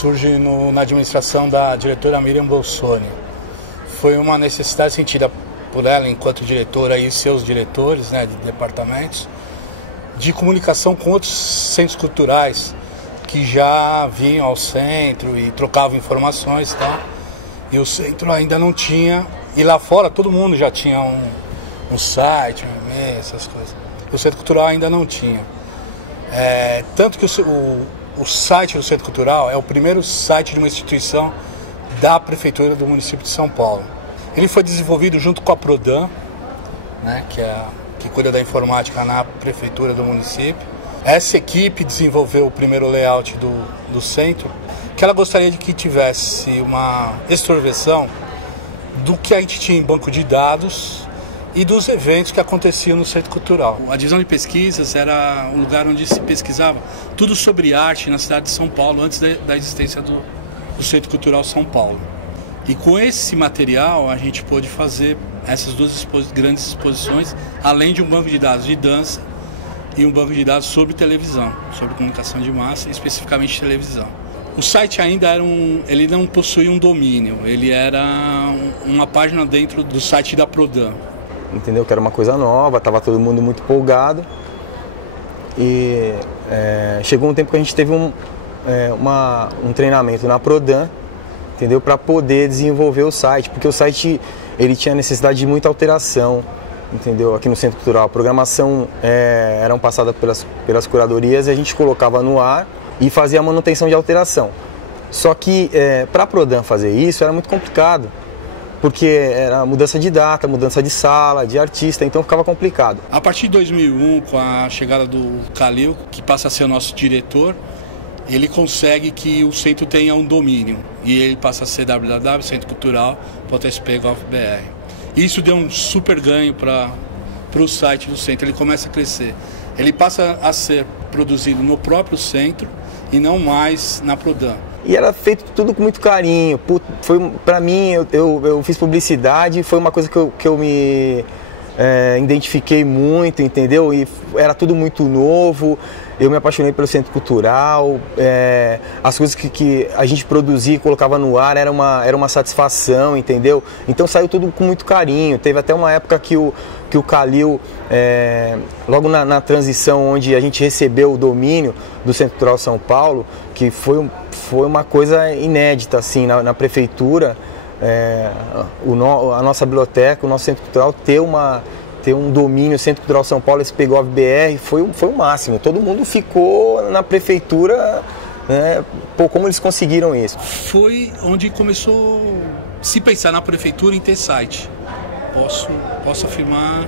surge na administração da diretora Miriam Bolsoni. Foi uma necessidade sentida por ela, enquanto diretora e seus diretores, né, de departamentos, de comunicação com outros centros culturais que já vinham ao centro e trocavam informações, tá? E o centro ainda não tinha, e lá fora todo mundo já tinha um site, um e-mail, essas coisas. O Centro Cultural ainda não tinha. Tanto que o site do Centro Cultural é o primeiro site de uma instituição da Prefeitura do município de São Paulo. Ele foi desenvolvido junto com a Prodan, né, que cuida da informática na Prefeitura do município. Essa equipe desenvolveu o primeiro layout do centro, que ela gostaria de que tivesse uma extroversão do que a gente tinha em banco de dados e dos eventos que aconteciam no Centro Cultural. A divisão de pesquisas era um lugar onde se pesquisava tudo sobre arte na cidade de São Paulo, antes da existência do Centro Cultural São Paulo. E com esse material a gente pôde fazer essas duas grandes exposições, além de um banco de dados de dança e um banco de dados sobre televisão, sobre comunicação de massa, especificamente televisão. O site ainda ele não possuía um domínio, ele era uma página dentro do site da Prodan. Entendeu? Que era uma coisa nova, estava todo mundo muito empolgado. E chegou um tempo que a gente teve um treinamento na Prodan, entendeu? Para poder desenvolver o site, porque o site ele tinha necessidade de muita alteração, entendeu? Aqui no Centro Cultural, a programação eram passadas pelas curadorias e a gente colocava no ar e fazia a manutenção de alteração. Só que para a Prodan fazer isso era muito complicado, porque era mudança de data, mudança de sala, de artista, então ficava complicado. A partir de 2001, com a chegada do Calil, que passa a ser o nosso diretor, ele consegue que o centro tenha um domínio, e ele passa a ser www.centrocultural.sp.gov.br. Isso deu um super ganho para o site do centro, ele começa a crescer. Ele passa a ser produzido no próprio centro e não mais na Prodan. E era feito tudo com muito carinho. Foi, para mim, eu fiz publicidade, foi uma coisa que eu me identifiquei muito, entendeu? E era tudo muito novo, eu me apaixonei pelo Centro Cultural, as coisas que a gente produzia e colocava no ar era uma satisfação, entendeu? Então saiu tudo com muito carinho. Teve até uma época que o Calil, logo na transição onde a gente recebeu o domínio do Centro Cultural São Paulo, que foi uma coisa inédita assim, na prefeitura, a nossa biblioteca, o nosso Centro Cultural ter um domínio, Centro Cultural São Paulo, SPGOV.br, foi o máximo. Todo mundo ficou na prefeitura, né? Pô, como eles conseguiram isso? Foi onde começou a se pensar na prefeitura em ter site. Posso afirmar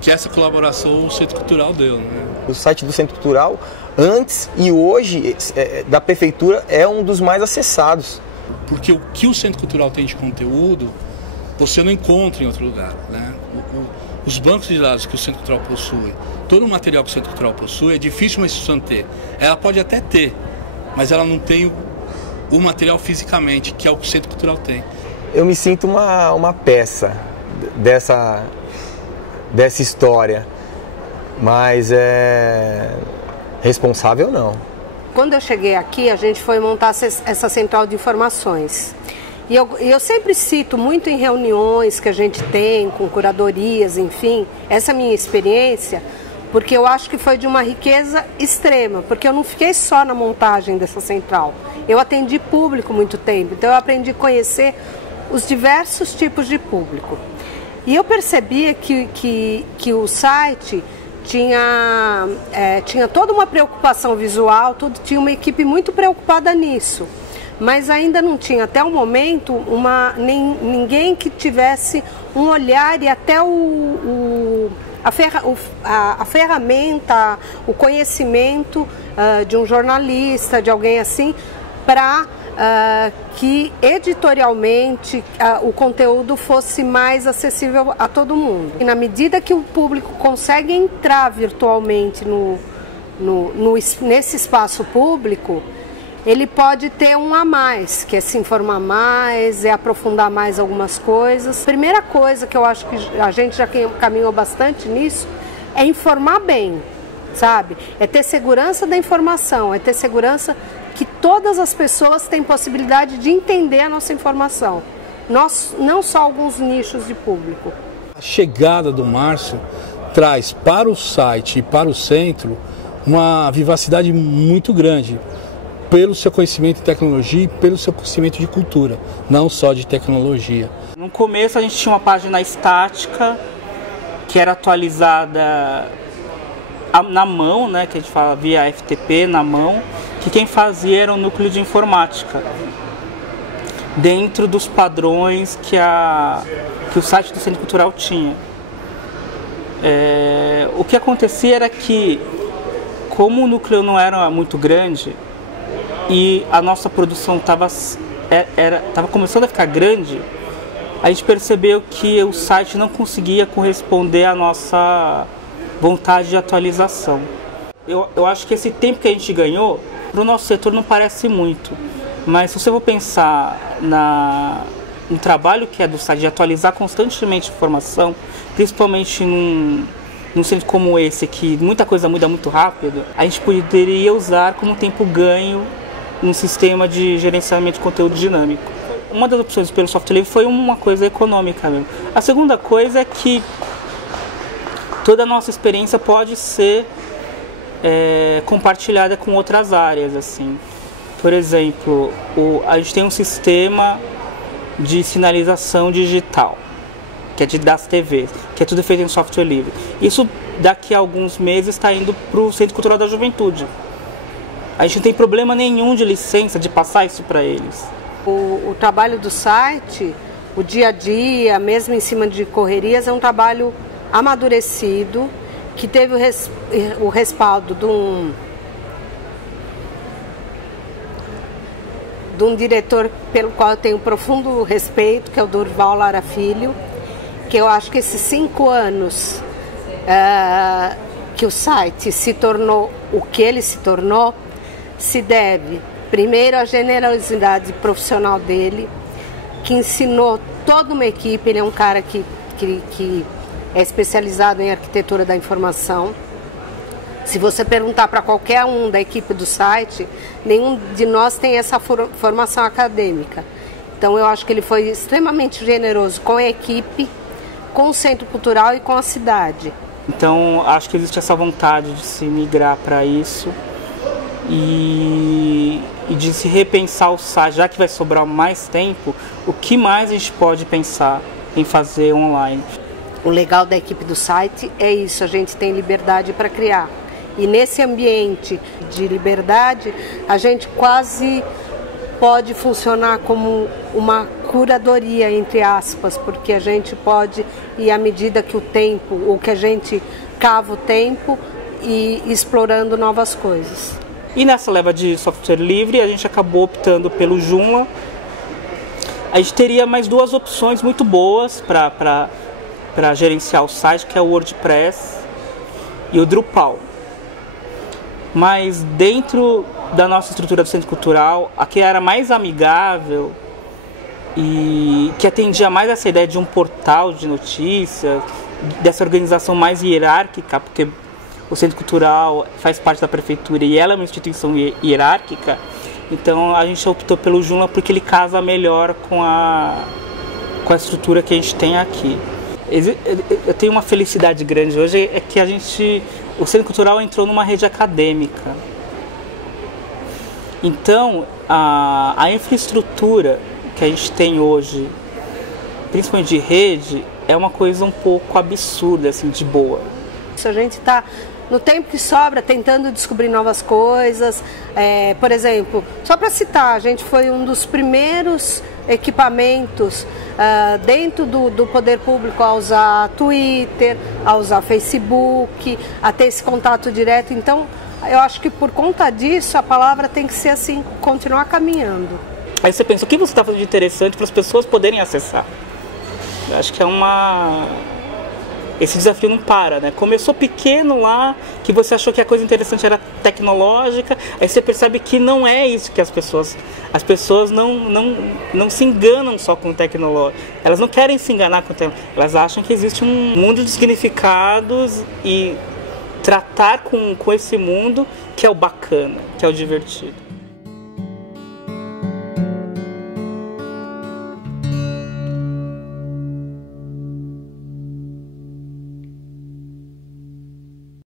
que essa colaboração o Centro Cultural deu, né? O site do Centro Cultural, antes e hoje, da prefeitura, é um dos mais acessados. Porque o que o Centro Cultural tem de conteúdo, você não encontra em outro lugar, né? Os bancos de dados que o Centro Cultural possui, todo o material que o Centro Cultural possui, é difícil uma instituição ter. Ela pode até ter, mas ela não tem o material fisicamente, que é o que o Centro Cultural tem. Eu me sinto uma peça dessa história, mas responsável não. Quando eu cheguei aqui, a gente foi montar essa central de informações. E eu sempre cito muito em reuniões que a gente tem, com curadorias, enfim, essa minha experiência, porque eu acho que foi de uma riqueza extrema, porque eu não fiquei só na montagem dessa central. Eu atendi público muito tempo, então eu aprendi a conhecer os diversos tipos de público. E eu percebia que o site tinha toda uma preocupação visual, tinha uma equipe muito preocupada nisso. Mas ainda não tinha, até o momento, ninguém que tivesse um olhar e até a ferramenta, o conhecimento de um jornalista, de alguém assim, para que editorialmente o conteúdo fosse mais acessível a todo mundo. E na medida que o público consegue entrar virtualmente nesse espaço público, ele pode ter um a mais, que é se informar mais, é aprofundar mais algumas coisas. Primeira coisa que eu acho que a gente já caminhou bastante nisso é informar bem, sabe? É ter segurança da informação, é ter segurança que todas as pessoas têm possibilidade de entender a nossa informação, não só alguns nichos de público. A chegada do Márcio traz para o site e para o centro uma vivacidade muito grande, pelo seu conhecimento de tecnologia e pelo seu conhecimento de cultura, não só de tecnologia. No começo a gente tinha uma página estática que era atualizada na mão, né, que a gente fala via FTP, na mão, que quem fazia era o núcleo de informática, dentro dos padrões que o site do Centro Cultural tinha. O que acontecia era que, como o núcleo não era muito grande e a nossa produção estava começando a ficar grande, a gente percebeu que o site não conseguia corresponder à nossa vontade de atualização. Eu acho que esse tempo que a gente ganhou, para o nosso setor não parece muito, mas se você for pensar no trabalho que é do site de atualizar constantemente informação, principalmente num centro como esse, que muita coisa muda muito rápido, a gente poderia usar como tempo ganho um sistema de gerenciamento de conteúdo dinâmico. Uma das opções pelo software livre foi uma coisa econômica mesmo. A segunda coisa é que toda a nossa experiência pode ser compartilhada com outras áreas, assim. Por exemplo, a gente tem um sistema de sinalização digital, que é das TVs, que é tudo feito em software livre. Isso daqui a alguns meses está indo para o Centro Cultural da Juventude. A gente não tem problema nenhum de licença de passar isso para eles. O trabalho do site, o dia a dia, mesmo em cima de correrias, é um trabalho amadurecido, que teve o respaldo de um diretor pelo qual eu tenho profundo respeito, que é o Durval Lara Filho, que eu acho que esses 5 anos que o site se tornou o que ele se tornou, se deve, primeiro, à generosidade profissional dele, que ensinou toda uma equipe. Ele é um cara que é especializado em arquitetura da informação. Se você perguntar para qualquer um da equipe do site, nenhum de nós tem essa formação acadêmica. Então eu acho que ele foi extremamente generoso com a equipe, com o Centro Cultural e com a cidade. Então acho que existe essa vontade de se migrar para isso e de se repensar o site, já que vai sobrar mais tempo, o que mais a gente pode pensar em fazer online. O legal da equipe do site é isso, a gente tem liberdade para criar. E nesse ambiente de liberdade, a gente quase pode funcionar como uma curadoria, entre aspas, porque a gente pode ir à medida que o tempo, ou que a gente cava o tempo, e explorando novas coisas. E nessa leva de software livre, a gente acabou optando pelo Joomla. A gente teria mais 2 opções muito boas para gerenciar o site, que é o WordPress e o Drupal. Mas dentro da nossa estrutura do Centro Cultural, a que era mais amigável e que atendia mais essa ideia de um portal de notícias, dessa organização mais hierárquica, porque o Centro Cultural faz parte da prefeitura e ela é uma instituição hierárquica, então a gente optou pelo Joomla porque ele casa melhor com a estrutura que a gente tem aqui. Eu tenho uma felicidade grande hoje, é que o Centro Cultural entrou numa rede acadêmica. Então, a infraestrutura que a gente tem hoje, principalmente de rede, é uma coisa um pouco absurda, assim, de boa. A gente está, no tempo que sobra, tentando descobrir novas coisas. Por exemplo, só para citar, a gente foi um dos primeiros equipamentos dentro do poder público a usar Twitter, a usar Facebook, a ter esse contato direto. Então, eu acho que por conta disso, a palavra tem que ser assim, continuar caminhando. Aí você pensa, o que você está fazendo de interessante para as pessoas poderem acessar? Eu acho que esse desafio não para, né? Começou pequeno lá, que você achou que a coisa interessante era tecnológica, aí você percebe que não é isso que as pessoas não se enganam só com tecnologia, elas não querem se enganar com tecnologia, elas acham que existe um mundo de significados e tratar com esse mundo que é o bacana, que é o divertido.